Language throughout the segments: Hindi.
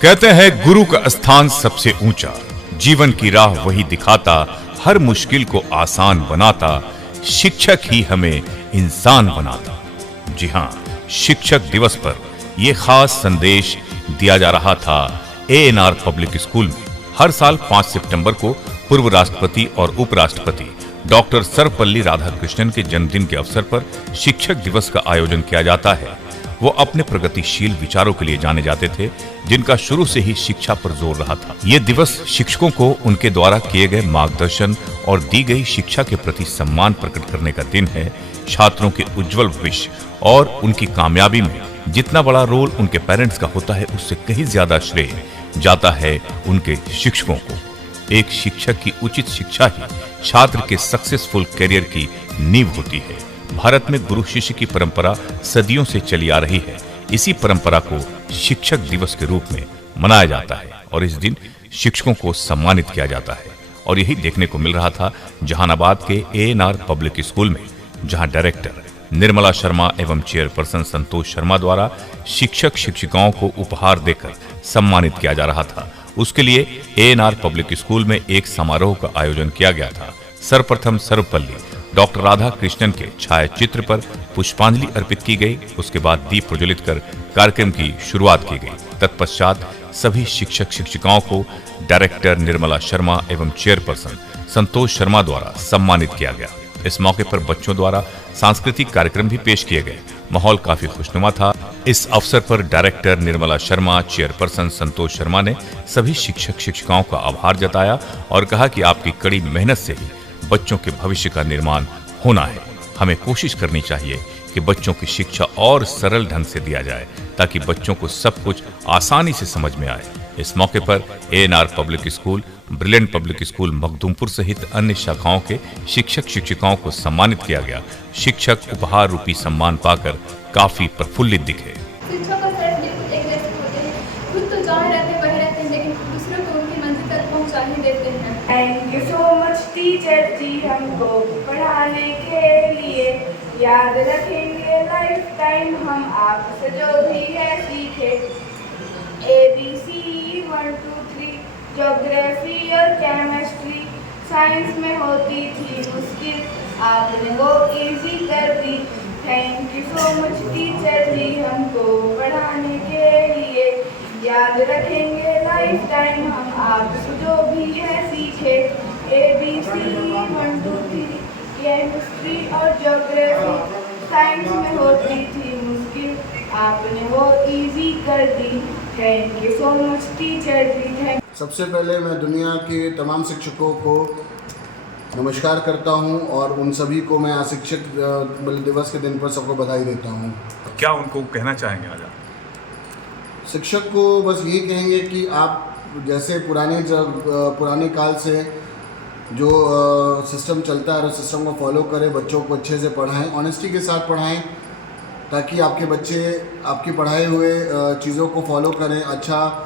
कहते हैं गुरु का स्थान सबसे ऊंचा, जीवन की राह वही दिखाता, हर मुश्किल को आसान बनाता, शिक्षक ही हमें इंसान बनाता। जी हाँ, शिक्षक दिवस पर यह खास संदेश दिया जा रहा था एएनआर पब्लिक स्कूल में। हर साल 5 सितंबर को पूर्व राष्ट्रपति और उपराष्ट्रपति डॉक्टर सर्वपल्ली राधाकृष्णन के जन्मदिन के अवसर पर शिक्षक दिवस का आयोजन किया जाता है। वो अपने प्रगतिशील विचारों के लिए जाने जाते थे, जिनका शुरू से ही शिक्षा पर जोर रहा था। ये दिवस शिक्षकों को उनके द्वारा किए गए मार्गदर्शन और दी गई शिक्षा के प्रति सम्मान प्रकट करने का दिन है। छात्रों के उज्जवल भविष्य और उनकी कामयाबी में जितना बड़ा रोल उनके पेरेंट्स का होता है, उससे कहीं ज्यादा श्रेय जाता है उनके शिक्षकों को। एक शिक्षक की उचित शिक्षा ही छात्र के सक्सेसफुल करियर की नींव होती है। भारत में गुरु शिष्य की परंपरा सदियों से चली आ रही है। इसी परंपरा को शिक्षक दिवस के रूप में मनाया जाता है और इस दिन शिक्षकों को सम्मानित किया जाता है। और यही देखने को मिल रहा था जहानाबाद के एएनआर पब्लिक स्कूल में, जहां डायरेक्टर निर्मला शर्मा एवं चेयरपर्सन संतोष शर्मा द्वारा शिक्षक शिक्षिकाओं को उपहार देकर सम्मानित किया जा रहा था। उसके लिए एएनआर पब्लिक स्कूल में एक समारोह का आयोजन किया गया था। सर्वप्रथम सर्वपल्ली डॉक्टर राधा कृष्णन के छायाचित्र पर पुष्पांजलि अर्पित की गई। उसके बाद दीप प्रज्वलित कर कार्यक्रम की शुरुआत की गई। तत्पश्चात सभी शिक्षक शिक्षिकाओं को डायरेक्टर निर्मला शर्मा एवं चेयरपर्सन संतोष शर्मा द्वारा सम्मानित किया गया। इस मौके पर बच्चों द्वारा सांस्कृतिक कार्यक्रम भी पेश किए गए। माहौल काफी खुशनुमा था। इस अवसर पर डायरेक्टर निर्मला शर्मा, चेयरपर्सन संतोष शर्मा ने सभी शिक्षक शिक्षिकाओं का आभार जताया और कहा कि आपकी कड़ी मेहनत से ही बच्चों के भविष्य का निर्माण होना है। हमें कोशिश करनी चाहिए कि बच्चों की शिक्षा और सरल ढंग से दिया जाए ताकि बच्चों को सब कुछ आसानी से समझ में आए। इस मौके पर ANR public school, brilliant public school Makhdumpur सहित अन्य शाखाओं के शिक्षक शिक्षिकाओं को सम्मानित किया गया। शिक्षक उपहार रूपी सम्मान पाकर काफी प्रफुल्लित दिखे। शिक्षक और सर बिल्कुल एक जैसे होते हैं, खुद तो जहाँ रहते वहीं रहते हैं, लेकिन दूसरों को उनकी मंजिल तक पहुँचा ही देते हैं। Thank you so much teacher ji, हमको पढ़ाने के लिए। याद रखेंगे लाइफ टाइम हम आपसे जो भी है सीखे। ABC 1 2 3 ज्योग्राफी और केमिस्ट्री साइंस में होती थी मुश्किल, आपने वो इजी कर दी। Thank you so much teacher ji, हमको पढ़ाने के लिए। याद रखेंगे लाइफ टाइम हम आपसे जो भी है सीखे। ABC 1 2 3 केमिस्ट्री और ज्योग्राफी साइंस में होती थी मुश्किल, आपने वो इजी कर दी। Thank you so much teacher ji. सबसे पहले मैं दुनिया के तमाम शिक्षकों को नमस्कार करता हूं और उन सभी को मैं आज शिक्षक दिवस के दिन पर सबको बधाई देता हूं। क्या उनको कहना चाहेंगे आज? शिक्षक को बस यही कहेंगे कि आप जैसे पुराने काल से जो सिस्टम चलता है, उस सिस्टम को फॉलो करें, बच्चों को अच्छे से पढ़ाएं, ऑनेस्टी के साथ पढ़ाएं, ताकि आपके बच्चे आपकी पढ़ाए हुए चीज़ों को फॉलो करें, अच्छा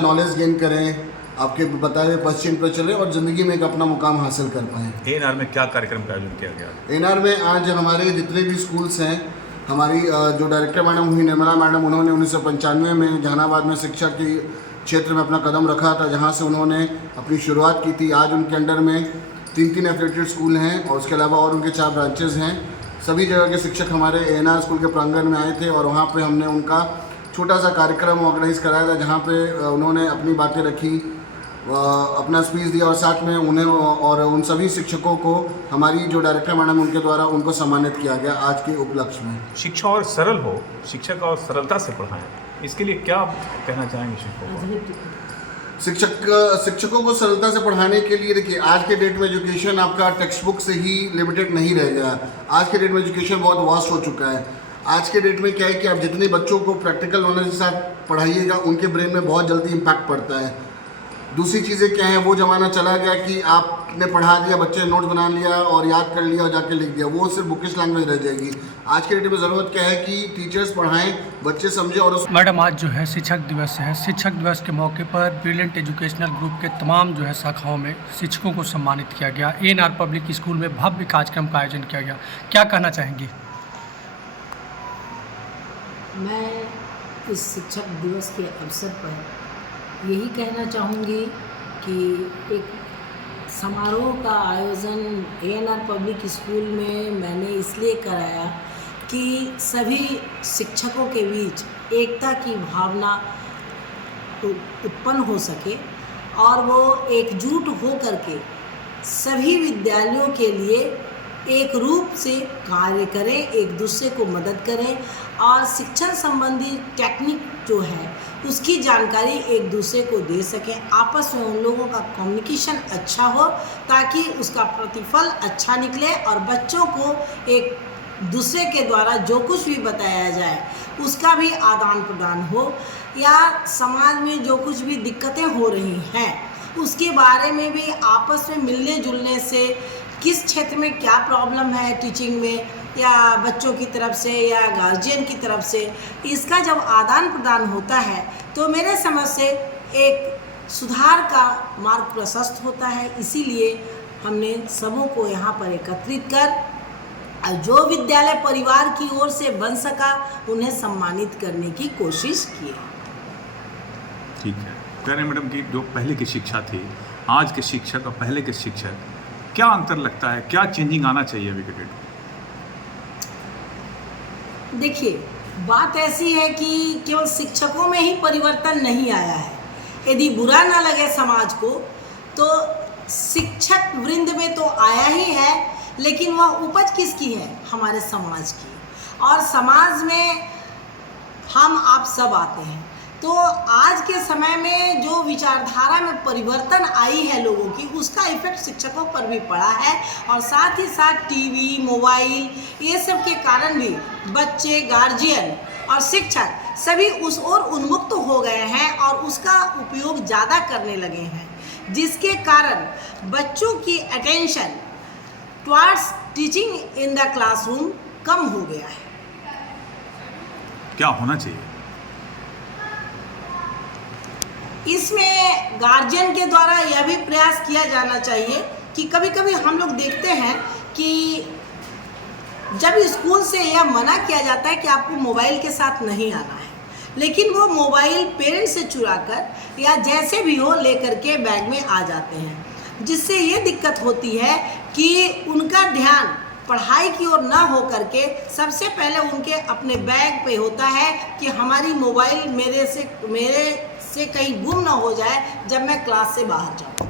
नॉलेज गेन करें, आपके बताए हुए पश्चिम पर चले और ज़िंदगी में एक अपना मुकाम हासिल कर पाएँ। एएनआर में क्या कार्यक्रम का आयोजन किया गया? एएनआर में आज हमारे जितने भी स्कूल्स हैं, हमारी जो डायरेक्टर मैडम हुई निर्मला मैडम, उन्होंने 1995 में जहानाबाद में शिक्षा के क्षेत्र में अपना कदम रखा था, जहाँ से उन्होंने अपनी शुरुआत की थी। आज उनके अंडर में 3 एफिलिएटेड स्कूल हैं और उसके अलावा और उनके 4 ब्रांचेज़ हैं। सभी जगह के शिक्षक हमारे एएनआर स्कूल के प्रांगण में आए थे और वहाँ पे हमने उनका छोटा सा कार्यक्रम ऑर्गेनाइज कराया था, जहाँ पे उन्होंने अपनी बातें रखी, अपना स्पीच दिया और साथ में उन्हें और उन सभी शिक्षकों को हमारी जो डायरेक्टर मैडम उनके द्वारा उनको सम्मानित किया गया आज के उपलक्ष्य में। शिक्षा और सरल हो, शिक्षक और सरलता से पढ़ाएं, इसके लिए क्या कहना चाहेंगे शिक्षकों को? शिक्षकों को सरलता से पढ़ाने के लिए देखिए, आज के डेट में एजुकेशन आपका टेक्स्ट बुक से ही लिमिटेड नहीं रह गया। आज के डेट में एजुकेशन बहुत वास्ट हो चुका है। आज के डेट में क्या है कि आप जितने बच्चों को प्रैक्टिकल नॉलेज के साथ पढ़ाइएगा, उनके ब्रेन में बहुत जल्दी इम्पैक्ट पड़ता है। दूसरी चीज़ें क्या है, वो ज़माना चला गया कि आपने पढ़ा दिया, बच्चे ने नोट बना लिया और याद कर लिया और जाके लिख दिया, वो सिर्फ बुकिश लैंग्वेज रह जाएगी। आज के डेट में ज़रूरत क्या है कि टीचर्स पढ़ाएं, बच्चे समझें। और मैडम, आज जो है शिक्षक दिवस है। शिक्षक दिवस के मौके पर ब्रिलियंट एजुकेशनल ग्रुप के तमाम जो है शाखाओं में शिक्षकों को सम्मानित किया गया। एएनआर पब्लिक स्कूल में भव्य कार्यक्रम का आयोजन किया गया। क्या कहना चाहेंगी? मैं इस शिक्षक दिवस के अवसर पर यही कहना चाहूँगी कि एक समारोह का आयोजन ANR पब्लिक स्कूल में मैंने इसलिए कराया कि सभी शिक्षकों के बीच एकता की भावना उत्पन्न हो सके और वो एकजुट हो करके सभी विद्यालयों के लिए एक रूप से कार्य करें, एक दूसरे को मदद करें और शिक्षण संबंधी टेक्निक जो है उसकी जानकारी एक दूसरे को दे सकें। आपस में उन लोगों का कम्युनिकेशन अच्छा हो ताकि उसका प्रतिफल अच्छा निकले और बच्चों को एक दूसरे के द्वारा जो कुछ भी बताया जाए उसका भी आदान प्रदान हो, या समाज में जो कुछ भी दिक्कतें हो रही हैं उसके बारे में भी आपस में मिलने जुलने से किस क्षेत्र में क्या प्रॉब्लम है टीचिंग में या बच्चों की तरफ से या गार्जियन की तरफ से, इसका जब आदान प्रदान होता है तो मेरे समझ से एक सुधार का मार्ग प्रशस्त होता है। इसीलिए हमने सबों को यहाँ पर एकत्रित कर जो विद्यालय परिवार की ओर से बन सका उन्हें सम्मानित करने की कोशिश की। ठीक है, कह रहे हैं मैडम कि जो पहले की शिक्षा थी, आज के शिक्षक और पहले के शिक्षक, क्या अंतर लगता है, क्या चेंजिंग आना चाहिए अभी के डेट में? देखिए, बात ऐसी है कि केवल शिक्षकों में ही परिवर्तन नहीं आया है। यदि बुरा ना लगे समाज को तो शिक्षक वृंद में तो आया ही है, लेकिन वह उपज किसकी है? हमारे समाज की। और समाज में हम आप सब आते हैं, तो आज के समय में जो विचारधारा में परिवर्तन आई है लोगों की, उसका इफेक्ट शिक्षकों पर भी पड़ा है। और साथ ही साथ टीवी, मोबाइल, ये सब के कारण भी बच्चे, गार्जियन और शिक्षक सभी उस ओर उन्मुक्त हो गए हैं और उसका उपयोग ज़्यादा करने लगे हैं, जिसके कारण बच्चों की attention towards teaching in the classroom कम हो गया है। क्या होना चाहिए? इसमें गार्जियन के द्वारा यह भी प्रयास किया जाना चाहिए कि कभी कभी हम लोग देखते हैं कि जब स्कूल से यह मना किया जाता है कि आपको मोबाइल के साथ नहीं आना है, लेकिन वो मोबाइल पेरेंट्स से चुराकर या जैसे भी हो लेकर के बैग में आ जाते हैं, जिससे ये दिक्कत होती है कि उनका ध्यान पढ़ाई की ओर ना हो करके सबसे पहले उनके अपने बैग पे होता है कि हमारी मोबाइल मेरे से कहीं गुम ना हो जाए जब मैं क्लास से बाहर जाऊँ।